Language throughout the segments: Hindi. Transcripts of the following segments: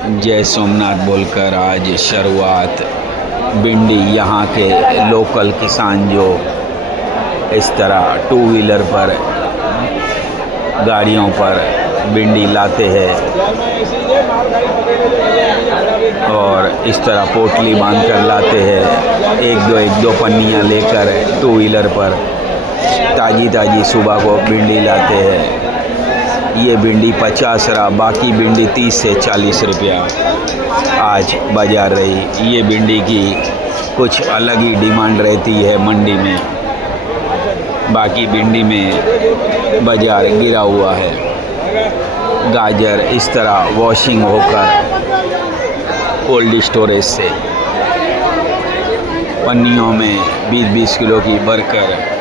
जय सोमनाथ बोलकर आज शुरुआत भिंडी यहाँ के लोकल किसान जो इस तरह टू व्हीलर पर गाड़ियों पर भिंडी लाते हैं और इस तरह पोटली बांध कर लाते हैं, एक दो पन्नियाँ लेकर टू व्हीलर पर ताज़ी सुबह को भिंडी लाते हैं। ये भिंडी 50 रहा, बाकी भिंडी 30 से 40 रुपया आज बाज़ार रही। ये भिंडी की कुछ अलग ही डिमांड रहती है मंडी में, बाकी भिंडी में बाज़ार गिरा हुआ है। गाजर इस तरह वॉशिंग होकर कोल्ड स्टोरेज से पन्नियों में 20-20 किलो की भरकर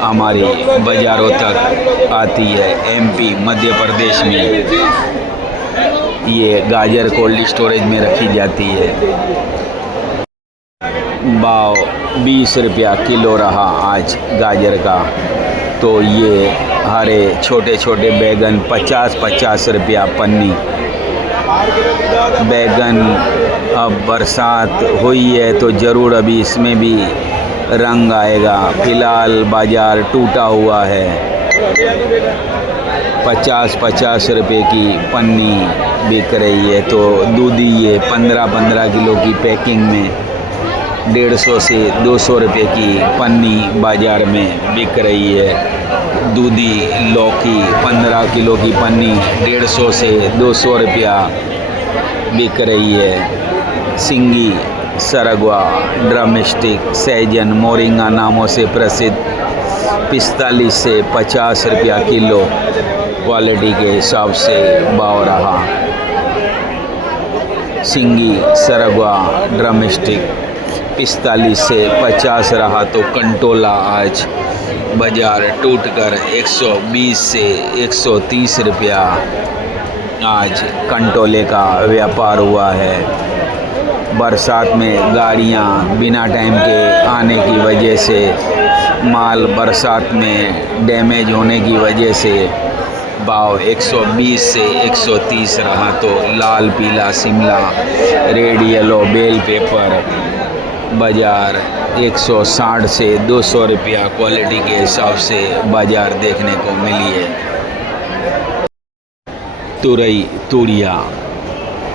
हमारी बाज़ारों तक आती है। एमपी मध्य प्रदेश में ये गाजर कोल्ड स्टोरेज में रखी जाती है। भाव 20 रुपया किलो रहा आज गाजर का। तो ये हरे छोटे छोटे बैगन 50-50 रुपया पन्नी। बैगन अब बरसात हुई है तो ज़रूर अभी इसमें भी रंग आएगा। फ़िलहाल बाज़ार टूटा हुआ है। 50-50 रुपये की पन्नी बिक रही है। तो दूधी ये 15-15 किलो की पैकिंग में 150 से 200 रुपये की पन्नी बाज़ार में बिक रही है। दूधी लौकी 15 किलो की पन्नी 150 से 200 रुपया बिक रही है। सिंगी, सरगवा, ड्रमस्टिक, सहजन, मोरिंगा नामों से प्रसिद्ध 45 से 50 रुपया किलो क्वालिटी के हिसाब से भाव रहा। सिंगी, सरगवा, ड्रमस्टिक 45 से 50 रहा। तो कंटोला आज बाज़ार टूटकर 120 से 130 रुपया आज कंटोले का व्यापार हुआ है। बरसात में गाड़ियाँ बिना टाइम के आने की वजह से, माल बरसात में डैमेज होने की वजह से भाव 120 से 130 रहा। तो लाल पीला Shimla, red yellow bell pepper बाज़ार 160 से 200 रुपया क्वालिटी के हिसाब से बाज़ार देखने को मिली है। तुरई, तूरिया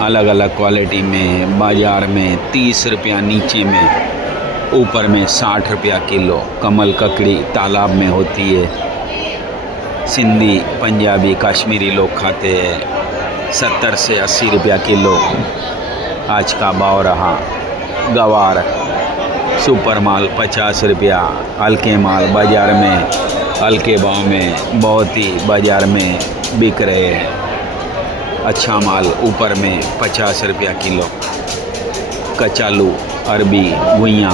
अलग अलग क्वालिटी में बाज़ार में 30 रुपया नीचे में, ऊपर में 60 रुपया किलो। कमल ककड़ी तालाब में होती है। सिंधी, पंजाबी, कश्मीरी लोग खाते हैं। 70 से 80 रुपया किलो आज का भाव रहा। गवार सुपर माल 50 रुपया। हल्के माल बाज़ार में हल्के भाव में बहुत ही बाज़ार में बिक रहे हैं। अच्छा माल ऊपर में 50 रुपया किलो। कचालू, अरबी, गुइयाँ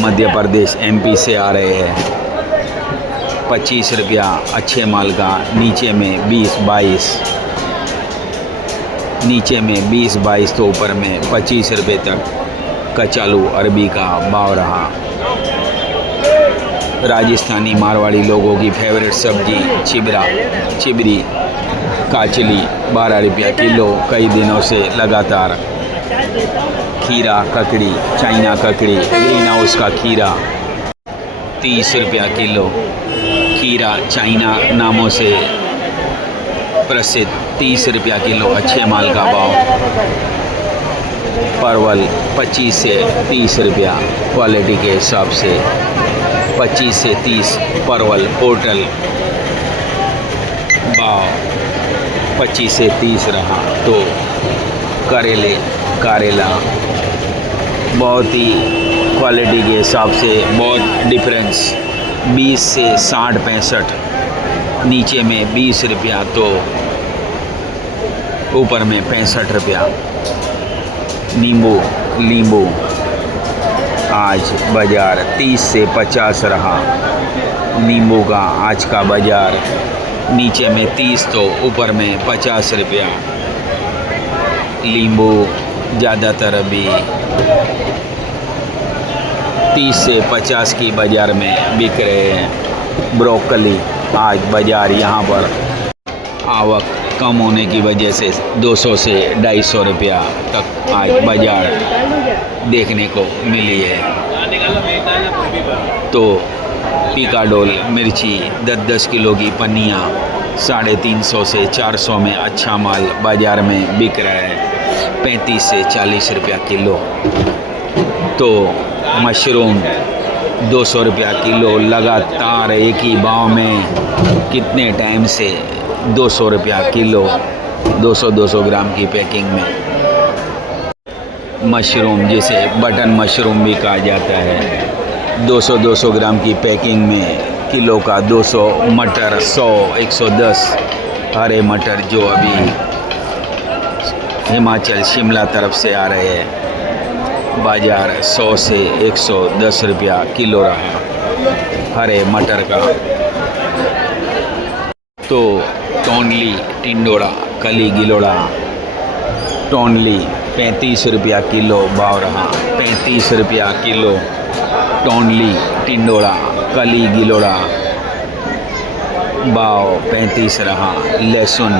मध्य प्रदेश एमपी से आ रहे हैं। 25 रुपया अच्छे माल का, नीचे में 20-22, नीचे में 20-22 तो ऊपर में 25 रुपये तक कचालू अरबी का भाव रहा। राजस्थानी मारवाड़ी लोगों की फेवरेट सब्जी चिबरी काचली 12 रुपया किलो कई दिनों से लगातार। खीरा ककड़ी, चाइना ककड़ी, ग्रीन हाउस का खीरा 30 रुपया किलो। खीरा चाइना नामों से प्रसिद्ध 30 रुपया किलो अच्छे माल का भाव। परवल 25 से 30 रुपया क्वालिटी के हिसाब से। 25 से 30 परवल पोटल भाव 25 से 30 रहा। तो करेला बहुत ही क्वालिटी के हिसाब से बहुत डिफरेंस, 20 से 60-65, नीचे में 20 रुपया तो ऊपर में 65 रुपया। नींबू आज बाज़ार 30 से 50 रहा। नींबू का आज का बाज़ार नीचे में 30 तो ऊपर में 50 रुपया। नींबू ज़्यादातर अभी 30 से 50 की बाज़ार में बिक रहे हैं। ब्रोकली आज बाज़ार यहाँ पर आवक कम होने की वजह से 200 से 250 रुपया तक आज बाजार देखने को मिली है। तो पिकाडोल मिर्ची 10-10 किलो की पन्नियाँ 350 से 400 में अच्छा माल बाज़ार में बिक रहा है, 35 से 40 रुपया किलो। तो मशरूम 200 रुपया किलो लगातार एक ही भाव में कितने टाइम से 200 रुपया किलो 200 ग्राम की पैकिंग में। मशरूम जिसे बटन मशरूम भी कहा जाता है, 200 ग्राम की पैकिंग में किलो का 200। मटर 100, 110 हरे मटर जो अभी हिमाचल शिमला तरफ से आ रहे हैं, बाज़ार 100 से 110 रुपया किलो रहा हरे मटर का। तो टोनली टिंडोड़ा कली गिलोड़ा टोनली 35 रुपया किलो भाव रहा, 35 रुपया किलो टोनली टिंडोड़ा कली गिलोड़ा भाव 35 रहा। लहसुन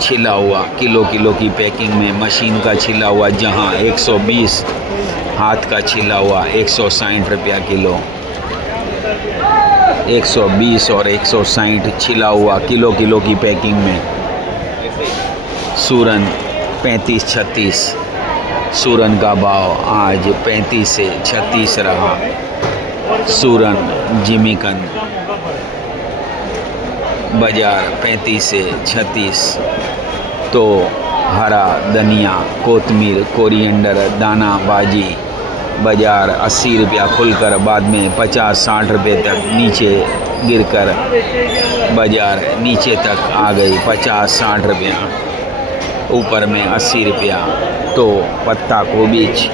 छिला हुआ किलो की पैकिंग में मशीन का छिला हुआ जहां 120, हाथ का छिला हुआ 160 रुपया किलो। 120 और 160 छिला हुआ किलो की पैकिंग में। सूरन 35-36 सूरन का भाव आज 35 से 36 रहा। सूरन जिमीकन बाजार 35 से 36। तो हरा धनिया कोतमीर कोरिएंडर दाना बाजी बाजार 80 रुपया खुलकर बाद में 50-60 रुपये तक नीचे गिरकर बाजार नीचे तक आ गई, 50-60 रुपया ऊपर में 80 रुपया। तो पत्ता कोबीज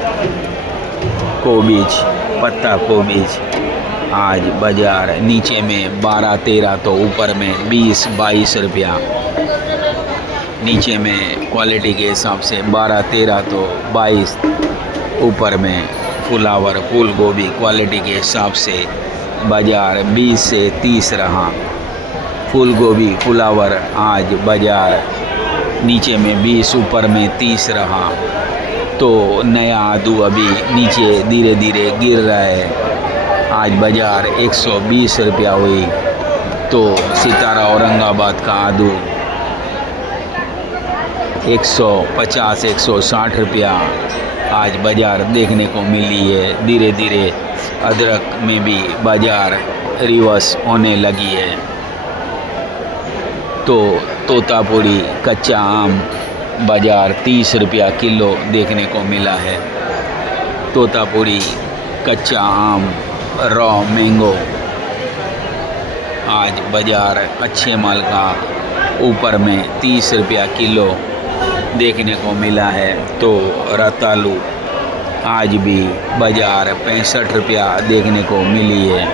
पत्ता कोबीज आज बाजार नीचे में 12-13 तो ऊपर में 20-22 रुपया। नीचे में क्वालिटी के हिसाब से 12-13 तो 22, ऊपर में फुलावर फूल गोभी क्वालिटी के हिसाब से बाजार 20 से 30 रहा। फूल गोभी फुलावर आज बाजार नीचे में 20 ऊपर में 30 रहा। तो नया आदू अभी नीचे धीरे धीरे गिर रहा है, आज बाजार 120 रुपया हुई। तो सितारा औरंगाबाद का आदू 150-160 रुपया आज बाजार देखने को मिली है। धीरे धीरे अदरक में भी बाजार रिवर्स होने लगी है। तो तोतापुरी कच्चा आम बाजार 30 रुपया किलो देखने को मिला है। तोतापुरी कच्चा आम रॉ मैंगो आज बाजार अच्छे माल का ऊपर में 30 रुपया किलो देखने को मिला है। तो रतालू आज भी बाजार 65 रुपया देखने को मिली है।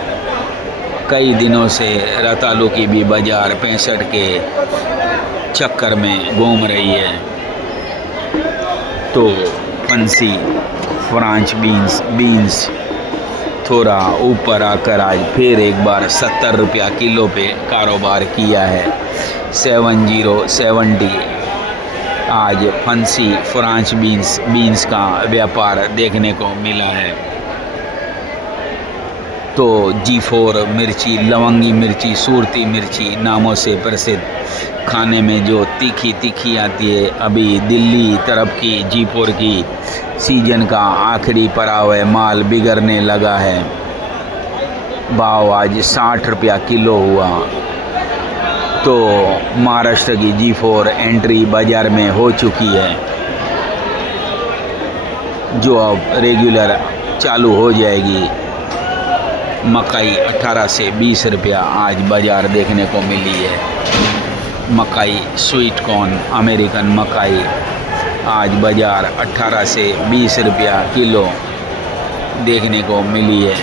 कई दिनों से रतालू की भी बाजार 65 के चक्कर में घूम रही है। तो फंसी फ्रांच बीन्स थोड़ा ऊपर आकर आज फिर एक बार 70 रुपया किलो पे कारोबार किया है। 70 आज फंसी फ्रांच बीन्स का व्यापार देखने को मिला है। तो G4 मिर्ची, लवंगी मिर्ची, सूरती मिर्ची नामों से प्रसिद्ध, खाने में जो तीखी आती है, अभी दिल्ली तरफ की G4 की सीजन का आखिरी पड़ाव है, माल बिगड़ने लगा है। भाव आज 60 रुपया किलो हुआ। तो महाराष्ट्र की G4 एंट्री बाज़ार में हो चुकी है, जो अब रेगुलर चालू हो जाएगी। मकई 18 से 20 रुपया आज बाज़ार देखने को मिली है। मकई स्वीट कॉर्न अमेरिकन मकई आज बाज़ार 18 से 20 रुपया किलो देखने को मिली है।